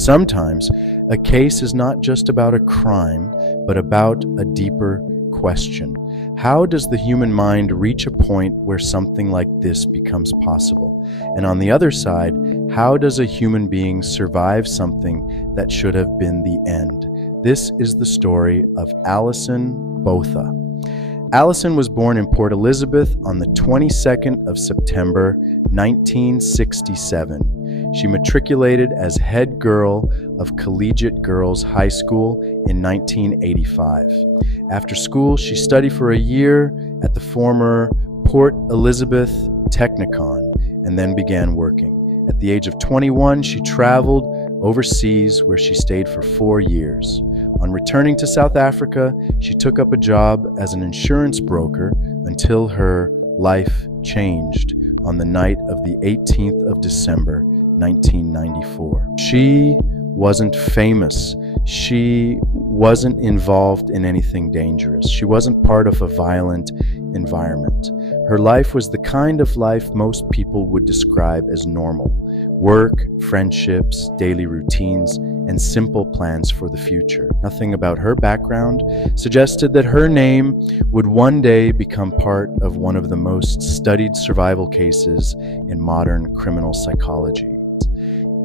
Sometimes a case is not just about a crime, but about a deeper question. How does the human mind reach a point where something like this becomes possible? And on the other side, how does a human being survive something that should have been the end? This is the story of Alison Botha. Alison was born in Port Elizabeth on the 22nd of September, 1967. She matriculated as head girl of Collegiate Girls High School in 1985. After school, she studied for a year at the former Port Elizabeth Technicon and then began working. At the age of 21, she traveled overseas where she stayed for 4 years. On returning to South Africa, she took up a job as an insurance broker until her life changed on the night of the 18th of December, 1994. She wasn't famous. She wasn't involved in anything dangerous. She wasn't part of a violent environment. Her life was the kind of life most people would describe as normal. Work, friendships, daily routines, and simple plans for the future. Nothing about her background suggested that her name would one day become part of one of the most studied survival cases in modern criminal psychology.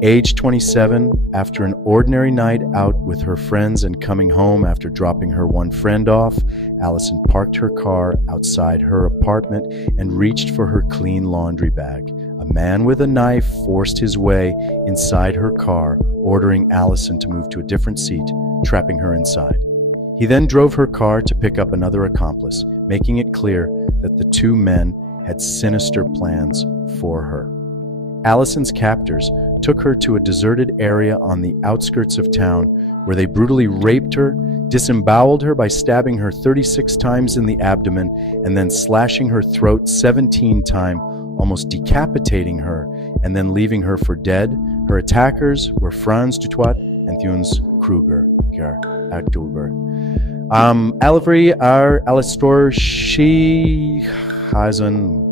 Age 27, after an ordinary night out with her friends and coming home after dropping her one friend off, Alison parked her car outside her apartment and reached for her clean laundry bag. A man with a knife forced his way inside her car, ordering Alison to move to a different seat, trapping her inside. He then drove her car to pick up another accomplice, making it clear that the two men had sinister plans for her. Alison's captors took her to a deserted area on the outskirts of town where they brutally raped her, disemboweled her by stabbing her 36 times in the abdomen, and then slashing her throat 17 times, almost decapitating her, and then leaving her for dead. Her attackers were Frans Dutoit and Thunes Kruger. Alvary Alistor She Hazen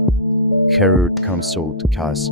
Kerut Kamsot Kas.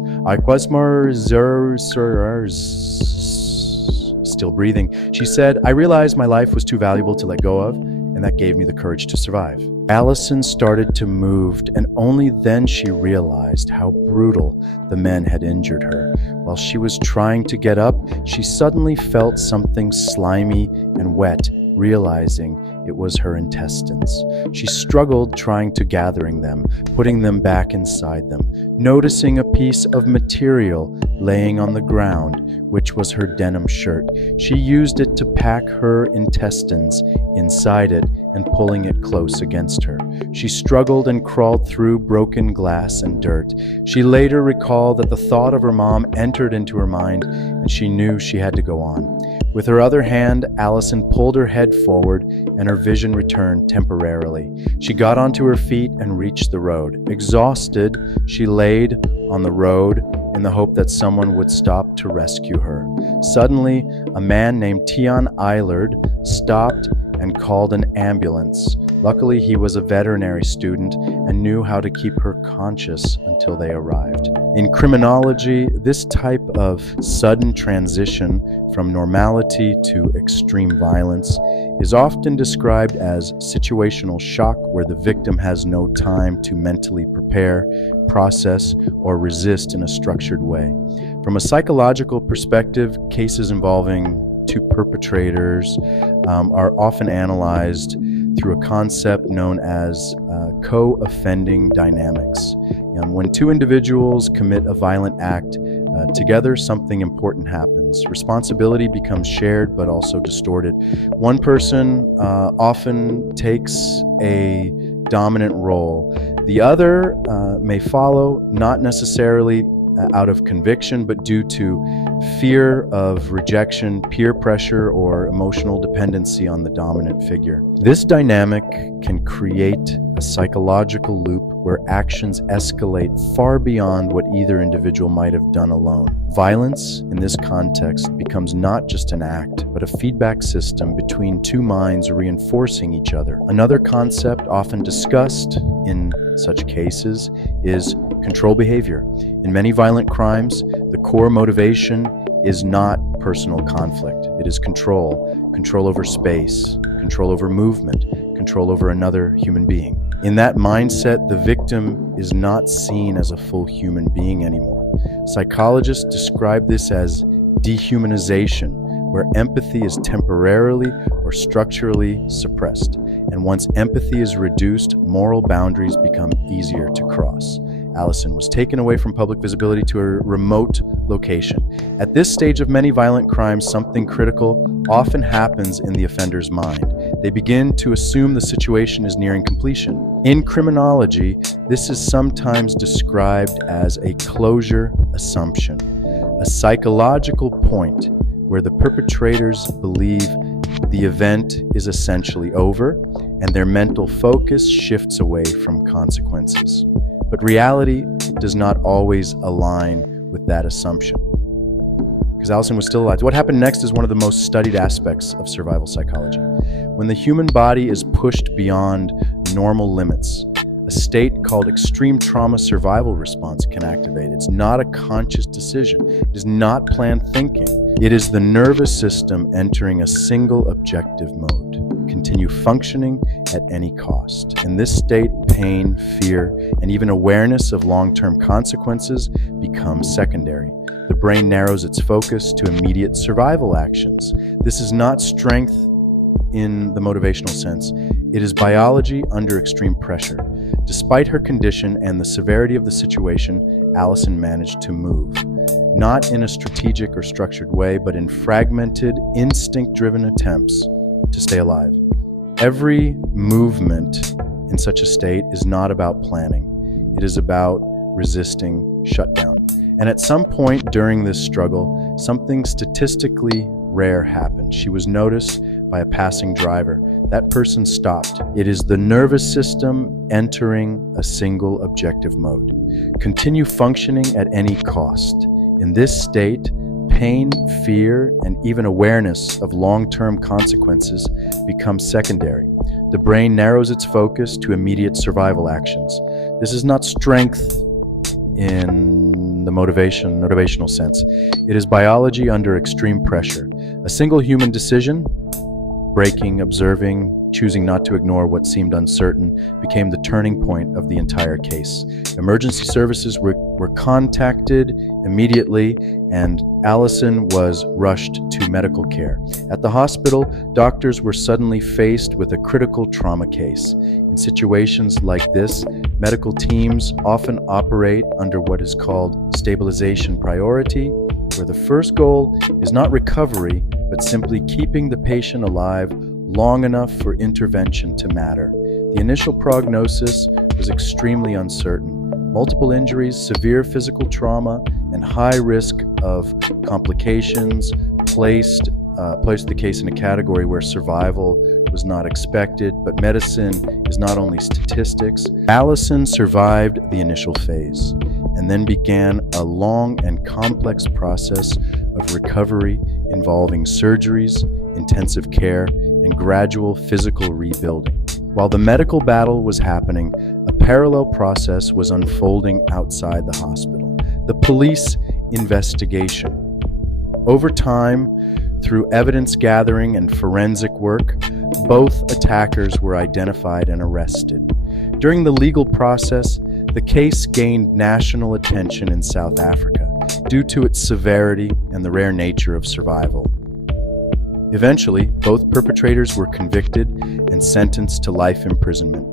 Still breathing. She said, "I realized my life was too valuable to let go of, and that gave me the courage to survive." Alison started to move, and only then she realized how brutal the men had injured her. While she was trying to get up, she suddenly felt something slimy and wet, realizing it was her intestines. She struggled trying to gathering them, putting them back inside them, noticing a piece of material laying on the ground, which was her denim shirt. She used it to pack her intestines inside it and pulling it close against her. She struggled and crawled through broken glass and dirt. She later recalled that the thought of her mom entered into her mind, and she knew she had to go on. With her other hand, Alison pulled her head forward, and her vision returned temporarily. She got onto her feet and reached the road. Exhausted, she laid on the road in the hope that someone would stop to rescue her. Suddenly, a man named Tian Eilerd stopped and called an ambulance. Luckily, he was a veterinary student and knew how to keep her conscious until they arrived. In criminology, this type of sudden transition from normality to extreme violence is often described as situational shock, where the victim has no time to mentally prepare, process, or resist in a structured way. From a psychological perspective, cases involving two perpetrators are often analyzed through a concept known as co-offending dynamics. When two individuals commit a violent act together, something important happens. Responsibility becomes shared but also distorted. One person often takes a dominant role. The other may follow, not necessarily out of conviction, but due to fear of rejection, peer pressure, or emotional dependency on the dominant figure. This dynamic can create a psychological loop where actions escalate far beyond what either individual might have done alone. Violence, in this context, becomes not just an act, but a feedback system between two minds reinforcing each other. Another concept often discussed in such cases is control behavior. In many violent crimes, the core motivation is not personal conflict. It is control over space, control over movement, control over another human being. In that mindset, the victim is not seen as a full human being anymore. Psychologists describe this as dehumanization, where empathy is temporarily or structurally suppressed. And once empathy is reduced, moral boundaries become easier to cross. Alison was taken away from public visibility to a remote location. At this stage of many violent crimes, something critical often happens in the offender's mind. They begin to assume the situation is nearing completion. In criminology, this is sometimes described as a closure assumption, a psychological point where the perpetrators believe the event is essentially over and their mental focus shifts away from consequences. But reality does not always align with that assumption, because Alison was still alive. What happened next is one of the most studied aspects of survival psychology. When the human body is pushed beyond normal limits, a state called extreme trauma survival response can activate. It's not a conscious decision. It is not planned thinking. It is the nervous system entering a single objective mode. Continue functioning at any cost. In this state, pain, fear, and even awareness of long-term consequences become secondary. The brain narrows its focus to immediate survival actions. This is not strength in the motivational sense. It is biology under extreme pressure. Despite her condition and the severity of the situation, Alison managed to move. Not in a strategic or structured way, but in fragmented, instinct-driven attempts to stay alive. Every movement in such a state is not about planning. It is about resisting shutdown. And at some point during this struggle, something statistically rare happened. She was noticed by a passing driver. That person stopped. It is the nervous system entering a single objective mode. Continue functioning at any cost. In this state, pain, fear, and even awareness of long-term consequences become secondary. The brain narrows its focus to immediate survival actions. This is not strength in the motivational sense. It is biology under extreme pressure. A single human decision, breaking, observing, choosing not to ignore what seemed uncertain, became the turning point of the entire case. Emergency services were contacted immediately, and Alison was rushed to medical care. At the hospital, doctors were suddenly faced with a critical trauma case. In situations like this, medical teams often operate under what is called stabilization priority, where the first goal is not recovery, but simply keeping the patient alive long enough for intervention to matter. The initial prognosis was extremely uncertain. Multiple injuries, severe physical trauma, and high risk of complications placed the case in a category where survival was not expected, but medicine is not only statistics. Alison survived the initial phase and then began a long and complex process of recovery involving surgeries, intensive care, and gradual physical rebuilding. While the medical battle was happening, a parallel process was unfolding outside the hospital: the police investigation. Over time, through evidence gathering and forensic work, both attackers were identified and arrested. During the legal process, the case gained national attention in South Africa due to its severity and the rare nature of survival. Eventually, both perpetrators were convicted and sentenced to life imprisonment.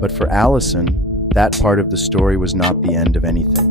But for Alison, that part of the story was not the end of anything.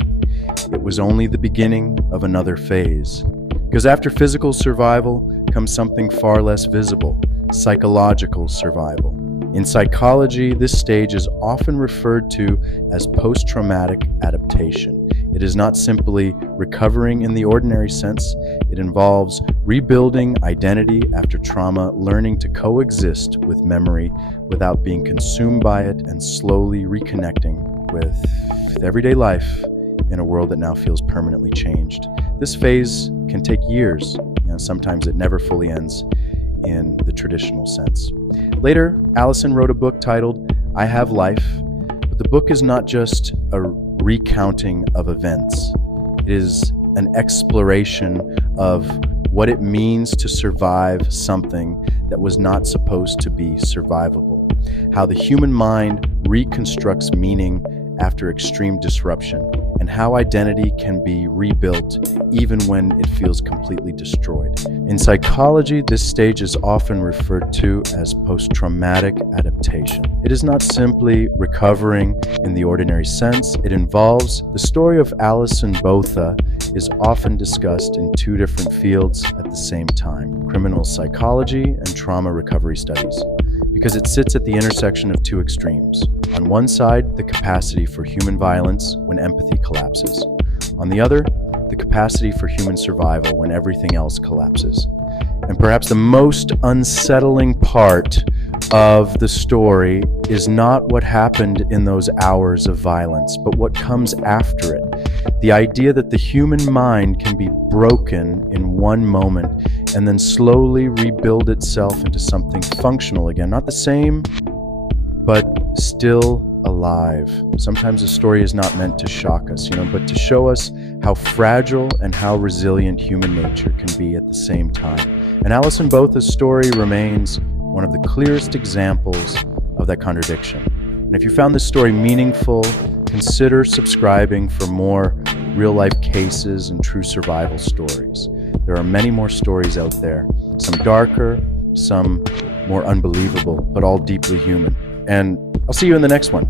It was only the beginning of another phase. Because after physical survival comes something far less visible: psychological survival. In psychology, this stage is often referred to as post-traumatic adaptation. It is not simply recovering in the ordinary sense. It involves rebuilding identity after trauma, learning to coexist with memory without being consumed by it, and slowly reconnecting with everyday life in a world that now feels permanently changed. This phase can take years. Sometimes it never fully ends in the traditional sense. Later, Alison wrote a book titled I Have Life, but the book is not just a recounting of events. It is an exploration of what it means to survive something that was not supposed to be survivable, how the human mind reconstructs meaning after extreme disruption, and how identity can be rebuilt even when it feels completely destroyed. In psychology, this stage is often referred to as post-traumatic adaptation. It is not simply recovering in the ordinary sense. It involves the story of Alison Botha is often discussed in two different fields at the same time: criminal psychology and trauma recovery studies, because it sits at the intersection of two extremes. On one side, the capacity for human violence when empathy collapses. On the other, the capacity for human survival when everything else collapses. And perhaps the most unsettling part of the story is not what happened in those hours of violence, but what comes after it. The idea that the human mind can be broken in one moment and then slowly rebuild itself into something functional again. Not the same, but still alive. Sometimes a story is not meant to shock us, but to show us how fragile and how resilient human nature can be at the same time. And Alison Botha's story remains one of the clearest examples of that contradiction. And if you found this story meaningful, consider subscribing for more real-life cases and true survival stories. There are many more stories out there, some darker, some more unbelievable, but all deeply human. And I'll see you in the next one.